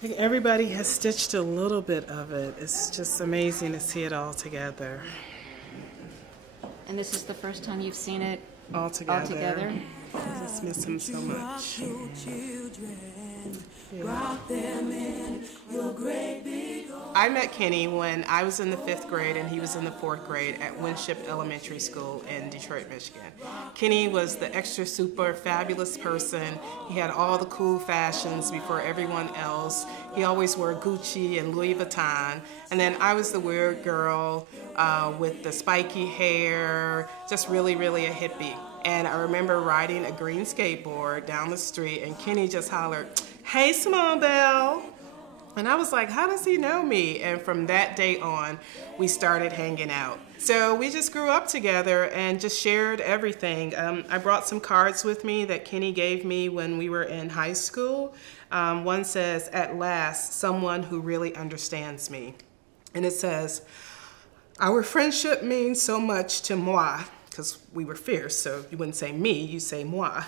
Like everybody has stitched a little bit of it. It's just amazing to see it all together. And this is the first time you've seen it All together. all together? I just miss him so much. I met Kenny when I was in the 5th grade and he was in the 4th grade at Winship Elementary School in Detroit, Michigan. Kenny was the extra super fabulous person. He had all the cool fashions before everyone else. He always wore Gucci and Louis Vuitton. And then I was the weird girl with the spiky hair, just really, really a hippie. And I remember riding a green skateboard down the street and Kenny just hollered, "Hey, Simone Bell." And I was like, how does he know me? And from that day on, we started hanging out. So we just grew up together and just shared everything. I brought some cards with me that Kenny gave me when we were in high school. One says, "At last, someone who really understands me." And it says, "Our friendship means so much to moi," because we were fierce, so you wouldn't say me, you say moi.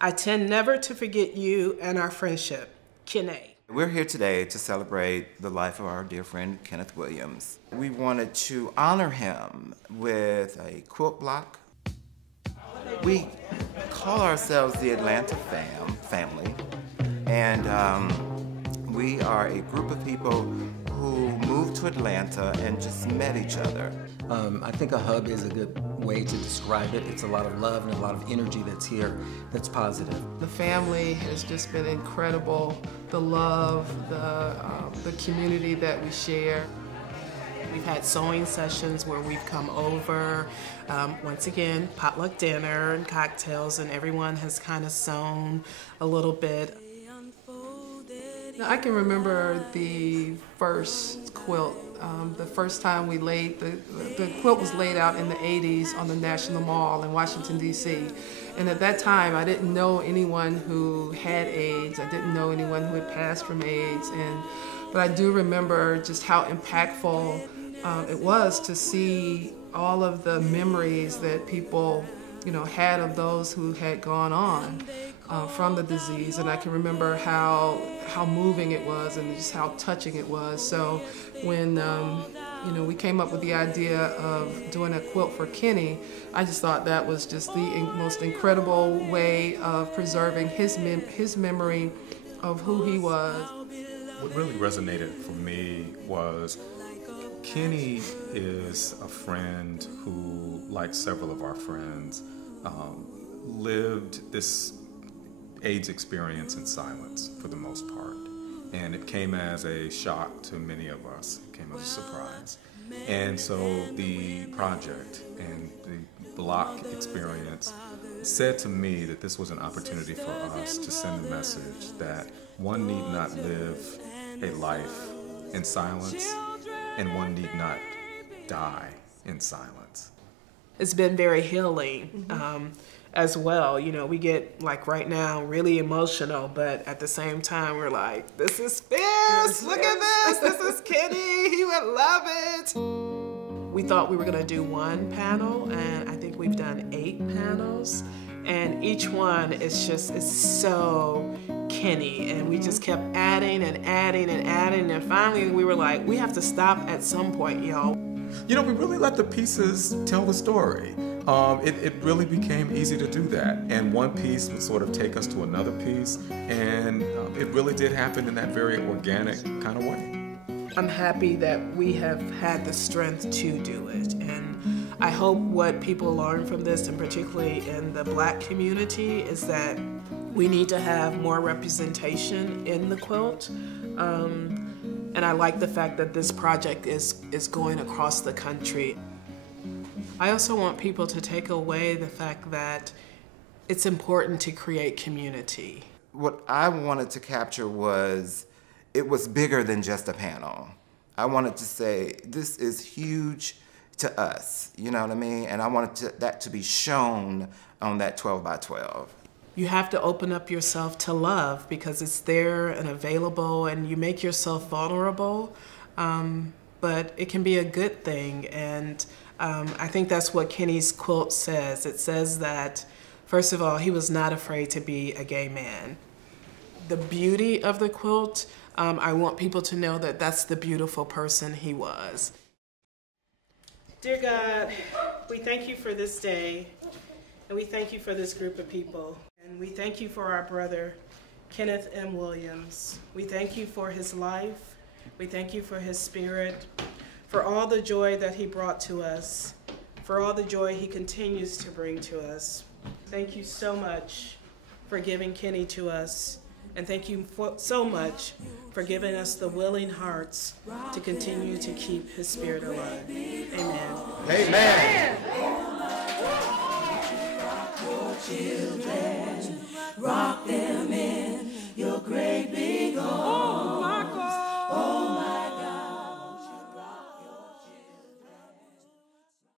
"I tend never to forget you and our friendship. Kenny." We're here today to celebrate the life of our dear friend Kenneth Williams. We wanted to honor him with a quilt block. We call ourselves the Atlanta family, and we are a group of people who moved to Atlanta and just met each other. I think a hub is a good way to describe it. It's a lot of love and a lot of energy that's here that's positive. The family has just been incredible. The love, the community that we share. We've had sewing sessions where we've come over. Once again, potluck dinner and cocktails, and everyone has kind of sewn a little bit. Now, I can remember the first quilt. The first time we laid, the quilt was laid out in the 80s on the National Mall in Washington, D.C. And at that time, I didn't know anyone who had AIDS. I didn't know anyone who had passed from AIDS. But I do remember just how impactful it was to see all of the memories that people, had of those who had gone on from the disease. And I can remember how moving it was and just how touching it was. So when we came up with the idea of doing a quilt for Kenny, I just thought that was just the most incredible way of preserving his memory of who he was. What really resonated for me was Kenny is a friend who, like several of our friends, lived this AIDS experience in silence for the most part. And it came as a shock to many of us. It came as a surprise. And so the project and the block experience said to me that this was an opportunity for us to send a message that one need not live a life in silence and one need not die in silence. It's been very healing. As well. We get, like right now, really emotional, but at the same time, we're like, this is fierce, look at this, this is Kenny, he would love it. We thought we were gonna do one panel, and I think we've done 8 panels, and each one is so Kenny, and we just kept adding and adding and adding, and finally we were like, we have to stop at some point, y'all. We really let the pieces tell the story. It really became easy to do that, and one piece would sort of take us to another piece, and it really did happen in that very organic kind of way. I'm happy that we have had the strength to do it, and I hope what people learn from this, and particularly in the Black community, is that we need to have more representation in the quilt. And I like the fact that this project is going across the country. I also want people to take away the fact that it's important to create community. What I wanted to capture was, it was bigger than just a panel. I wanted to say, this is huge to us, you know what I mean? And I wanted that to be shown on that 12 by 12. You have to open up yourself to love because it's there and available, and you make yourself vulnerable, but it can be a good thing. And I think that's what Kenny's quilt says. It says that, first of all, he was not afraid to be a gay man. The beauty of the quilt I want people to know that that's the beautiful person he was. Dear God, we thank you for this day, and we thank you for this group of people. And we thank you for our brother, Kenneth M. Williams. We thank you for his life. We thank you for his spirit, for all the joy that he brought to us, for all the joy he continues to bring to us. Thank you so much for giving Kenny to us, and thank you so much for giving us the willing hearts to continue to keep his spirit alive. Amen. Amen. Children.